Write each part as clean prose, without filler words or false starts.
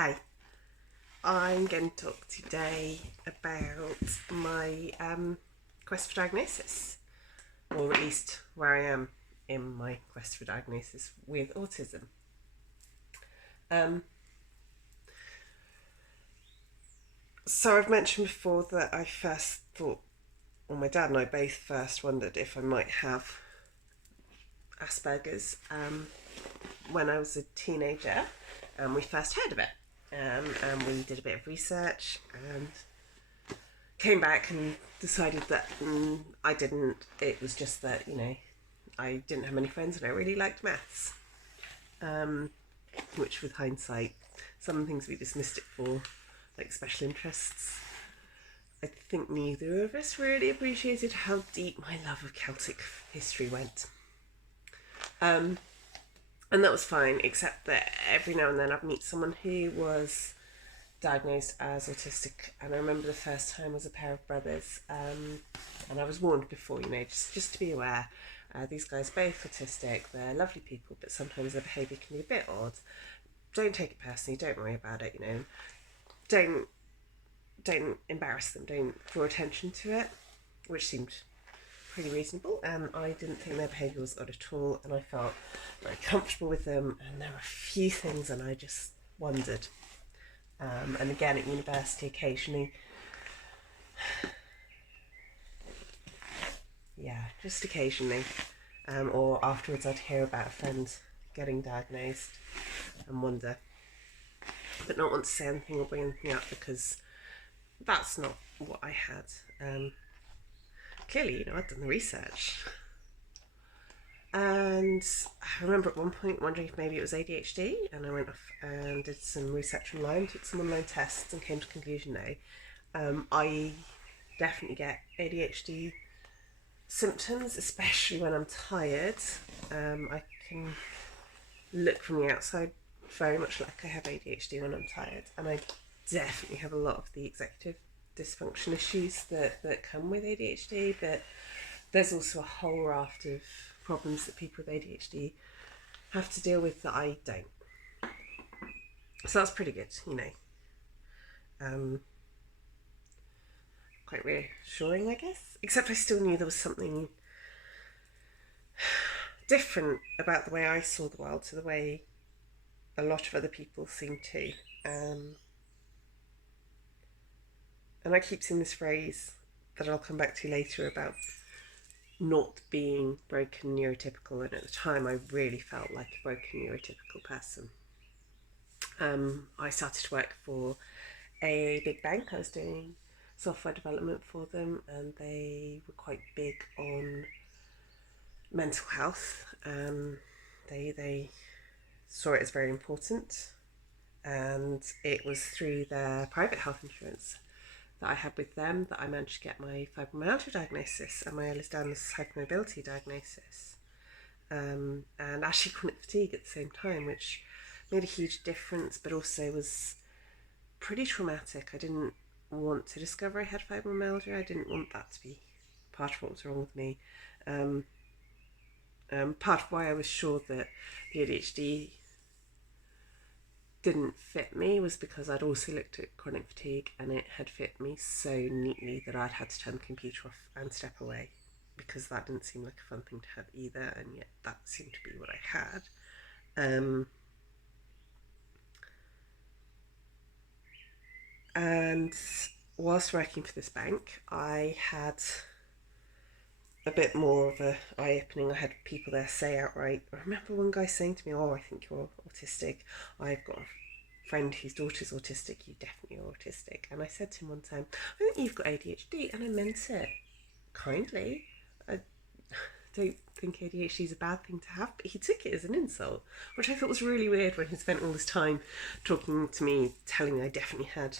Hi, I'm going to talk today about my quest for diagnosis, or at least where I am in my quest for diagnosis with autism. Um, so I've mentioned before that I first thought, well, my dad and I both first wondered if I might have Asperger's when I was a teenager, and we first heard of it. And we did a bit of research and came back and decided that I didn't. It was just that, I didn't have many friends and I really liked maths. Which, with hindsight, some things we dismissed it for, like special interests. I think neither of us really appreciated how deep my love of Celtic history went. And that was fine, except that every now and then I'd meet someone who was diagnosed as autistic, and I remember the first time was a pair of brothers, and I was warned before, just to be aware. These guys are both autistic, they're lovely people, but sometimes their behaviour can be a bit odd. Don't take it personally, don't worry about it, don't embarrass them, don't draw attention to it, which seemed pretty reasonable, and I didn't think their behaviour was odd at all, and I felt very comfortable with them, and there were a few things and I just wondered. And again at university occasionally, just occasionally, or afterwards I'd hear about a friend getting diagnosed and wonder, but not want to say anything or bring anything up because that's not what I had. Clearly, I'd done the research. And I remember at one point wondering if maybe it was ADHD, and I went off and did some research online, took some online tests, and came to the conclusion no, I definitely get ADHD symptoms, especially when I'm tired. I can look from the outside very much like I have ADHD when I'm tired, and I definitely have a lot of the executive dysfunction issues that come with ADHD, but there's also a whole raft of problems that people with ADHD have to deal with that I don't. So that's pretty good, quite reassuring, I guess. Except I still knew there was something different about the way I saw the world to the way a lot of other people seem to. And I keep seeing this phrase that I'll come back to later about not being broken neurotypical, and at the time I really felt like a broken neurotypical person. I started to work for a big bank. I was doing software development for them, and they were quite big on mental health. They saw it as very important, and it was through their private health insurance that I had with them that I managed to get my fibromyalgia diagnosis and my Ehlers-Danlos hypermobility diagnosis, and actually chronic fatigue at the same time, which made a huge difference, but also was pretty traumatic. I didn't want to discover I had fibromyalgia. I didn't want that to be part of what was wrong with me. Part of why I was sure that the ADHD didn't fit me was because I'd also looked at chronic fatigue, and it had fit me so neatly that I'd had to turn the computer off and step away, because that didn't seem like a fun thing to have either, and yet that seemed to be what I had. And whilst working for this bank, I had a bit more of a eye-opening. I had people there say outright, I remember one guy saying to me, "Oh, I think you're autistic. I've got a friend whose daughter's autistic. You definitely are autistic." And I said to him one time, "I think you've got ADHD," and I meant it kindly. I don't think ADHD is a bad thing to have, but he took it as an insult, which I thought was really weird when he spent all this time talking to me, telling me I definitely had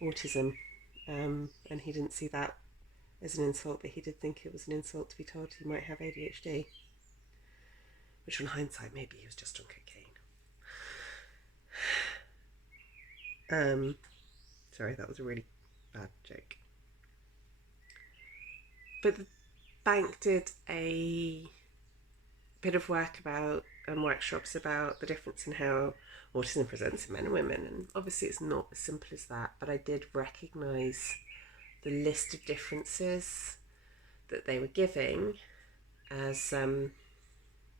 autism, and he didn't see that as an insult, but he did think it was an insult to be told he might have ADHD, which on hindsight maybe he was just on cocaine. Sorry, that was a really bad joke. But the bank did a bit of work about and workshops about the difference in how autism presents in men and women, and obviously it's not as simple as that, but I did recognise the list of differences that they were giving as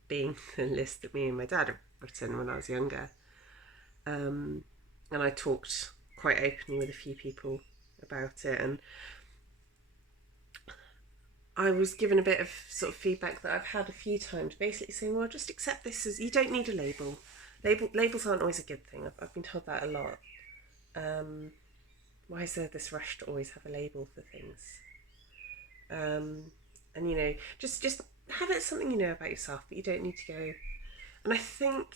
being the list that me and my dad had written when I was younger. And I talked quite openly with a few people about it, and I was given a bit of sort of feedback that I've had a few times, basically saying, well, just accept this as, you don't need a label. Labels aren't always a good thing. I've been told that a lot. Why is there this rush to always have a label for things? And you know, just have it something you know about yourself, but you don't need to go. And I think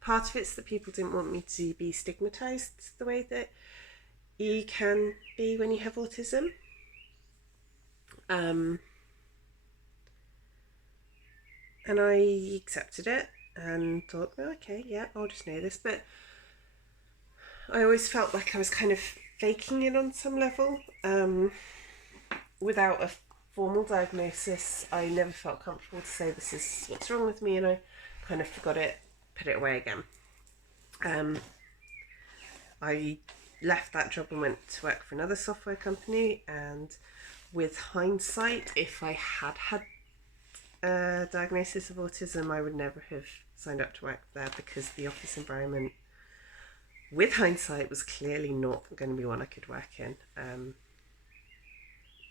part of it's that people didn't want me to be stigmatized the way that you can be when you have autism. And I accepted it and thought, oh, okay, yeah, I'll just know this. But I always felt like I was kind of faking it on some level. Without a formal diagnosis, I never felt comfortable to say this is what's wrong with me, and I kind of forgot it, put it away again. I left that job and went to work for another software company, and with hindsight, if I had a diagnosis of autism, I would never have signed up to work there, because the office environment, with hindsight, was clearly not going to be one I could work in.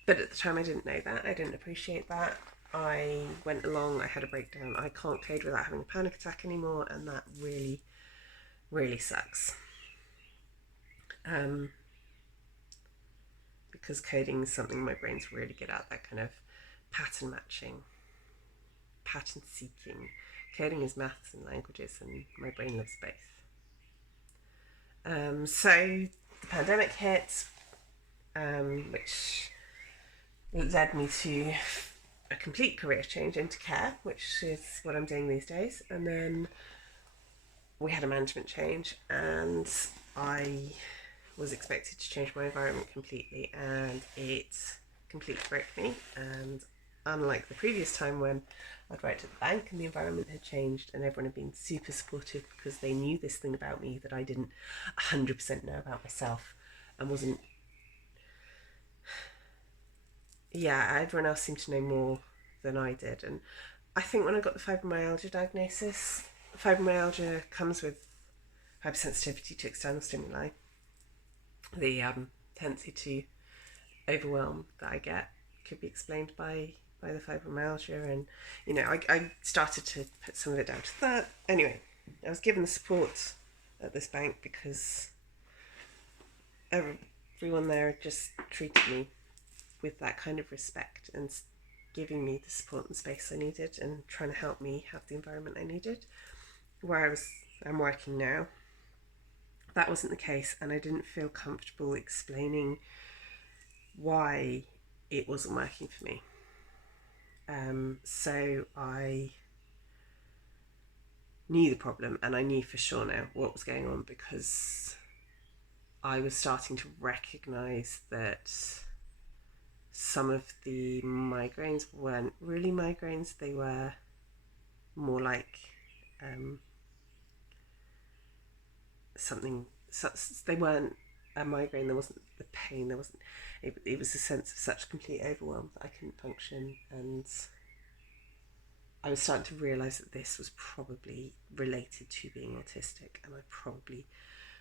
But at the time I didn't know that, I didn't appreciate that. I went along, I had a breakdown, I can't code without having a panic attack anymore, and that really, really sucks. Because coding is something my brain's really good at, that kind of pattern matching, pattern seeking. Coding is maths and languages, and my brain loves both. So the pandemic hit, which led me to a complete career change into care, which is what I'm doing these days. And then we had a management change, and I was expected to change my environment completely, and it completely broke me. And unlike the previous time when I'd worked at the bank and the environment had changed and everyone had been super supportive because they knew this thing about me that I didn't 100% know about myself, and wasn't, yeah, everyone else seemed to know more than I did. And I think when I got the fibromyalgia diagnosis, fibromyalgia comes with hypersensitivity to external stimuli. The tendency to overwhelm that I get could be explained by the fibromyalgia, and you know, I started to put some of it down to that. Anyway, I was given the support at this bank because everyone there just treated me with that kind of respect and giving me the support and space I needed, and trying to help me have the environment I needed. Where I'm working now, that wasn't the case, and I didn't feel comfortable explaining why it wasn't working for me. So I knew the problem, and I knew for sure now what was going on, because I was starting to recognise that some of the migraines weren't really migraines. They were more like something, they weren't a migraine, there wasn't the pain, there wasn't, it was a sense of such complete overwhelm that I couldn't function. And I was starting to realise that this was probably related to being autistic, and I probably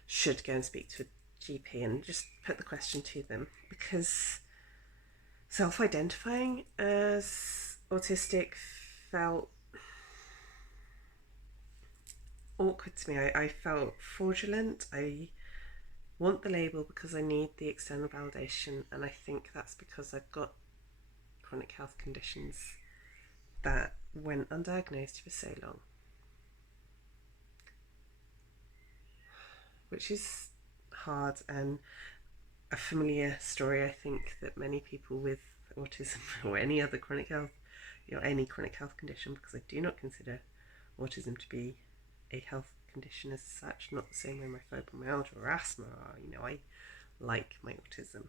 should go and speak to a GP and just put the question to them, because self-identifying as autistic felt awkward to me. I felt fraudulent. I want the label because I need the external validation, and I think that's because I've got chronic health conditions that went undiagnosed for so long, which is hard, and a familiar story, I think, that many people with autism or any other chronic health, any chronic health condition, because I do not consider autism to be a health condition as such, not the same way my fibromyalgia or asthma are. I like my autism.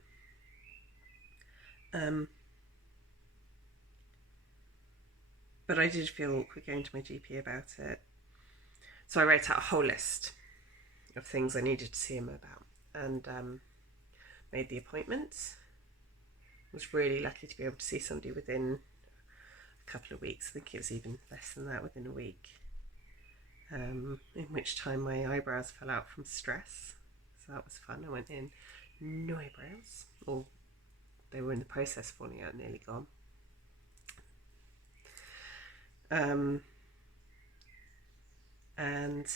But I did feel awkward going to my GP about it. So I wrote out a whole list of things I needed to see him about, and made the appointment. Was really lucky to be able to see somebody within a couple of weeks. I think it was even less than that, within a week. In which time my eyebrows fell out from stress, so that was fun. I went in, no eyebrows, or they were in the process of falling out, nearly gone. And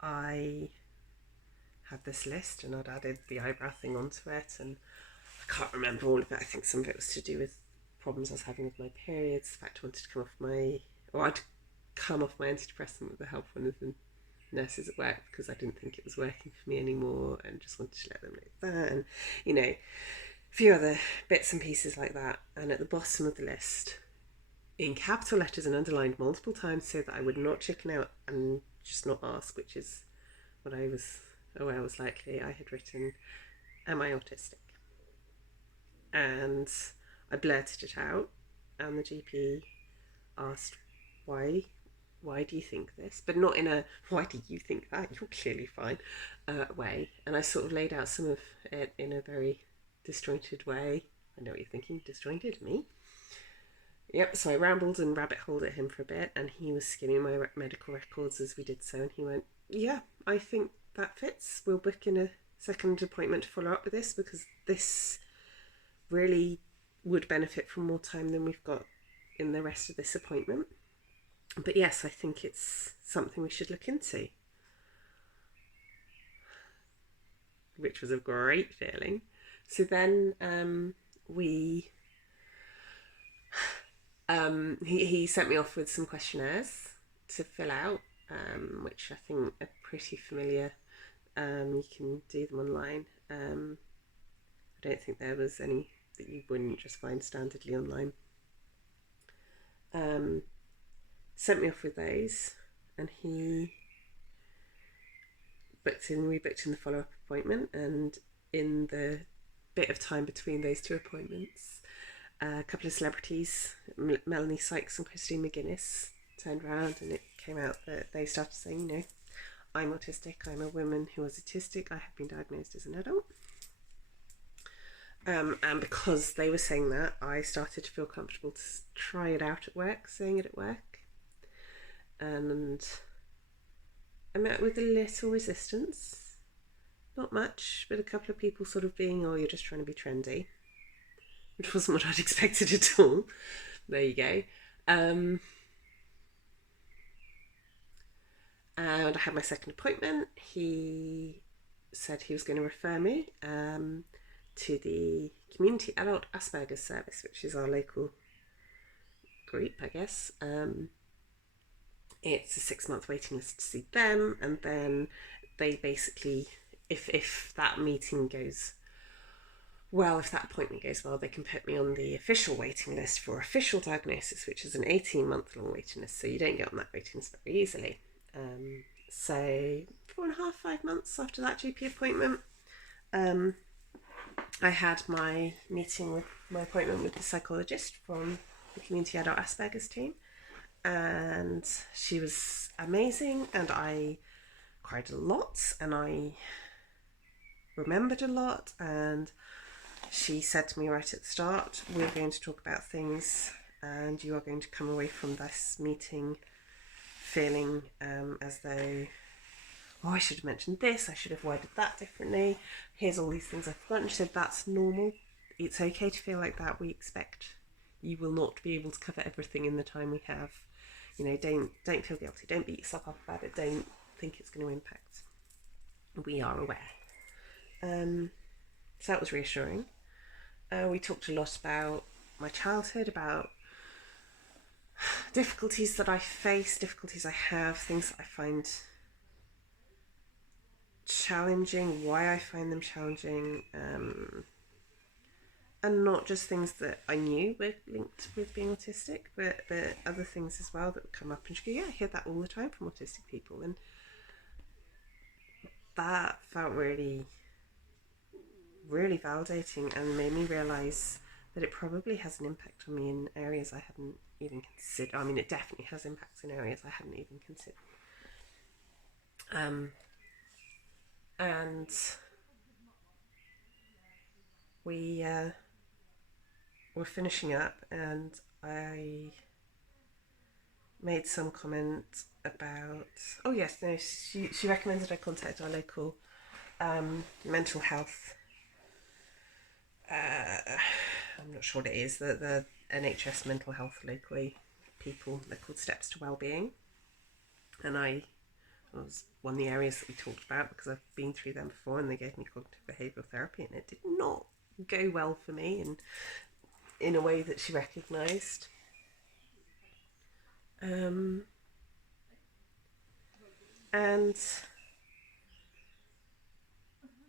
I had this list, and I'd added the eyebrow thing onto it, and I can't remember all of it. I think some of it was to do with problems I was having with my periods, the fact I wanted to come off I'd come off my antidepressant with the help of one of the nurses at work, because I didn't think it was working for me anymore, and just wanted to let them know that, and a few other bits and pieces like that. And at the bottom of the list, in capital letters and underlined multiple times so that I would not chicken out and just not ask, which is what I was aware was likely, I had written, am I autistic? And I blurted it out, and the GP asked, why do you think this? But not in a, why do you think that? You're clearly fine way. And I sort of laid out some of it in a very disjointed way. I know what you're thinking, disjointed, me? Yep, so I rambled and rabbit holed at him for a bit, and he was skimming my medical records as we did so, and he went, yeah, I think that fits. We'll book in a second appointment to follow up with this, because this really would benefit from more time than we've got in the rest of this appointment. But yes, I think it's something we should look into. Which was a great feeling. So then he sent me off with some questionnaires to fill out, which I think are pretty familiar. You can do them online. I don't think there was any that you wouldn't just find standardly online. Sent me off with those, and we booked in the follow-up appointment, and in the bit of time between those two appointments, a couple of celebrities, Melanie Sykes and Christine McGuinness, turned around, and it came out that they started saying, I'm autistic, I'm a woman who was autistic, I have been diagnosed as an adult. And because they were saying that, I started to feel comfortable to try it out at work, saying it at work. And I met with a little resistance, not much, but a couple of people sort of being, you're just trying to be trendy, which wasn't what I'd expected at all. There you go. And I had my second appointment. He said he was going to refer me to the Community Adult Asperger's Service, which is our local group, I guess. It's a 6-month waiting list to see them, and then they basically, if that meeting goes well, if that appointment goes well, they can put me on the official waiting list for official diagnosis, which is an 18-month-long waiting list, so you don't get on that waiting list very easily. So 4.5, 5 months after that GP appointment, I had my appointment with the psychologist from the Community Adult Asperger's team, and she was amazing, and I cried a lot, and I remembered a lot, and she said to me right at the start, we're going to talk about things, and you are going to come away from this meeting feeling as though, I should have mentioned this, I should have worded that differently, here's all these things I've forgotten. She said, that's normal, it's okay to feel like that, we expect you will not be able to cover everything in the time we have. Don't feel guilty, don't beat yourself up about it, don't think it's going to impact. We are aware. So that was reassuring. We talked a lot about my childhood, about difficulties that I face, difficulties I have, things that I find challenging, why I find them challenging, and not just things that I knew were linked with being autistic, but other things as well that would come up, and she'd go, I hear that all the time from autistic people, and that felt really, really validating and made me realise that it probably has an impact on me in areas I hadn't even considered. I mean, it definitely has impacts in areas I hadn't even considered. And we were finishing up, and I made some comment about, oh yes, no, she recommended I contact our local mental health, I'm not sure what it is, the NHS mental health locally people. They're called Steps to Wellbeing, and I was one of the areas that we talked about because I've been through them before, and they gave me cognitive behavioural therapy, and it did not go well for me, and in a way that she recognised. And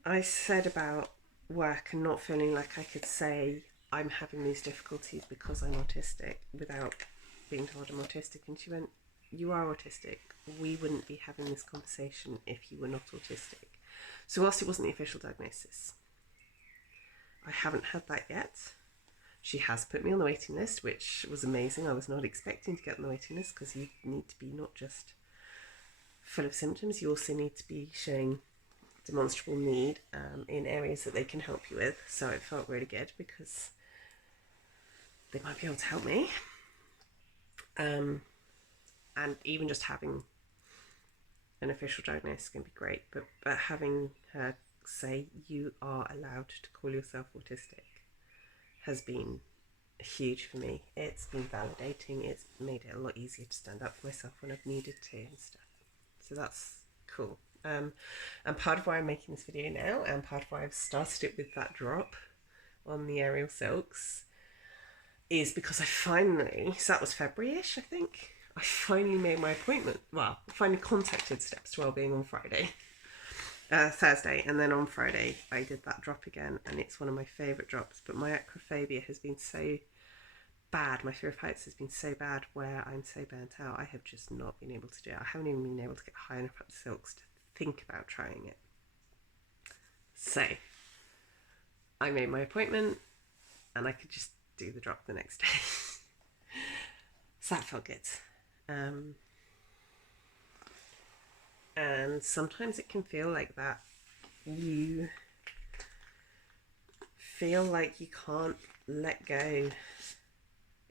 I said about work and not feeling like I could say I'm having these difficulties because I'm autistic without being told I'm autistic. And she went, you are autistic. We wouldn't be having this conversation if you were not autistic. So whilst it wasn't the official diagnosis, I haven't had that yet. She has put me on the waiting list, which was amazing. I was not expecting to get on the waiting list because you need to be not just full of symptoms, you also need to be showing demonstrable need in areas that they can help you with. So it felt really good because they might be able to help me. And even just having an official diagnosis can be great, but having her say you are allowed to call yourself autistic has been huge for me. It's been validating. It's made it a lot easier to stand up for myself when I've needed to and stuff. So that's cool. And part of why I'm making this video now, and part of why I've started it with that drop on the aerial silks, is because I finally, so that was February-ish, I think, I finally made my appointment. Well, I finally contacted Steps to Wellbeing on Thursday, and then on Friday I did that drop again, and it's one of my favourite drops. But my acrophobia has been so bad, my fear of heights has been so bad, where I'm so burnt out, I have just not been able to do it. I haven't even been able to get high enough up the silks to think about trying it. So I made my appointment, and I could just do the drop the next day. So that felt good. And sometimes it can feel like that. You feel like you can't let go.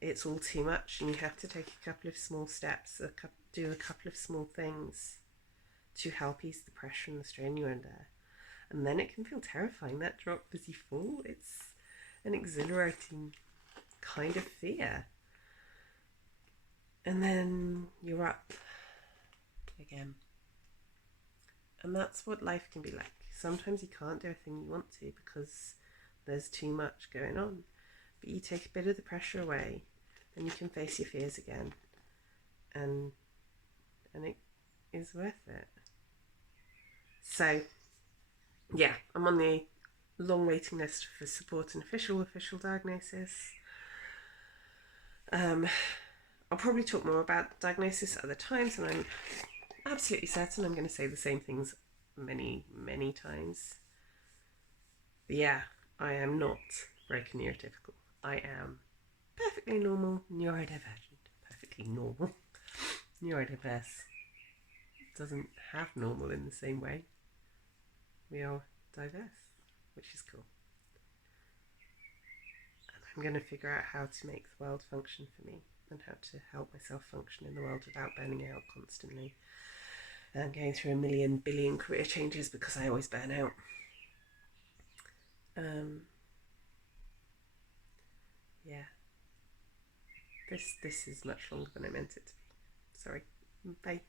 It's all too much, and you have to take a couple of small steps, do a couple of small things to help ease the pressure and the strain you're under. And then it can feel terrifying, that drop as you fall. It's an exhilarating kind of fear. And then you're up again. And that's what life can be like. Sometimes you can't do everything you want to because there's too much going on. But you take a bit of the pressure away, and you can face your fears again. And it is worth it. So, yeah, I'm on the long waiting list for support and official diagnosis. I'll probably talk more about diagnosis at other times, and I'm absolutely certain I'm going to say the same things many, many times. But yeah, I am not broken neurotypical. I am perfectly normal neurodivergent. Perfectly normal. Neurodiverse doesn't have normal in the same way. We are diverse, which is cool. And I'm going to figure out how to make the world function for me, and how to help myself function in the world without burning out constantly and going through a million billion career changes because I always burn out. Yeah, this is much longer than I meant it to be. Sorry. Bye.